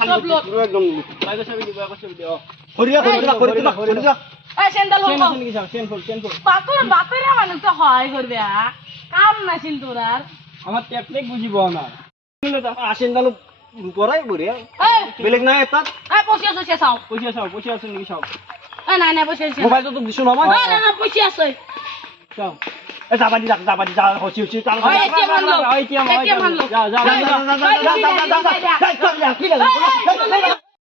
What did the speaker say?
সব লোক পুরো একদম বাইরে ছবি দিব একবার ছবি দিও হরিয়া হরিয়া এই স্যান্ডেল চেন হল আছে নাকি যাও চেন ফুল বাতুর বাতের মানুষ তো হয় করবে কাম নাছিল তোর আর আমার টেকনিক বুঝিব না আসেন দালো পরাই বরিয়া এই বেলেগ নাই এটা এই পয়সা আছে চাও পয়সা আছে নাকি সব এই নাই নাই পয়সা আছে মোবাইল তো দিছো না আমার না না পয়সা আছে যাও এ যাবানি যা হচ্ছে চাল ওই এটিএম আনলো আইটিএম এটিএম আনলো যা যা যা কি